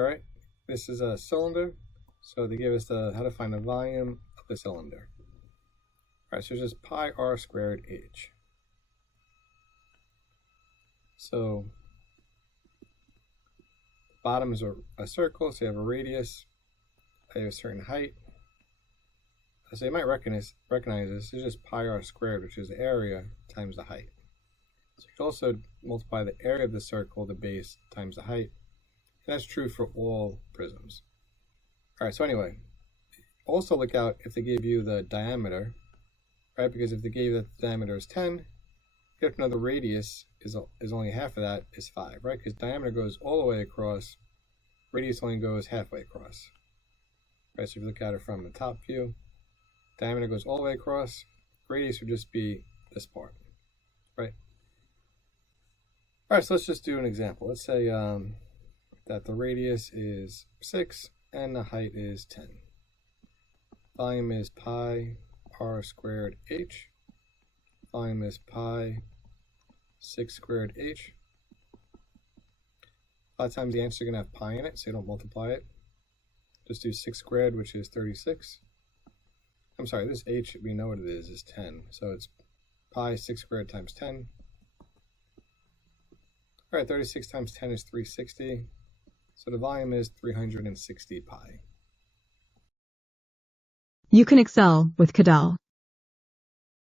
All right, this is a cylinder, so they give us how to find the volume of the cylinder. All right, so it's just pi r squared h. So bottom is a circle, so you have a radius, you have a certain height. So you might recognize this is just pi r squared, which is the area times the height. So you can also multiply the area of the circle, the base, times the height. And that's true for all prisms. All right, so anyway, also look out if they gave you the diameter, right? Because if they gave you that the diameter is 10, you have to know the radius is only half of that is 5, right? Because diameter goes all the way across, radius only goes halfway across. Right, so if you look at it from the top view, diameter goes all the way across, radius would just be this part, right? All right, so let's just do an example. Let's say that the radius is 6 and the height is 10. Volume is pi r squared h. Volume is pi 6 squared h. A lot of times the answer is going to have pi in it, so you don't multiply it. Just do 6 squared, which is 36. I'm sorry, this h, we know what it is 10. So it's pi 6 squared times 10. All right, 36 times 10 is 360. So the volume is 360 pi. You can excel with Cadell.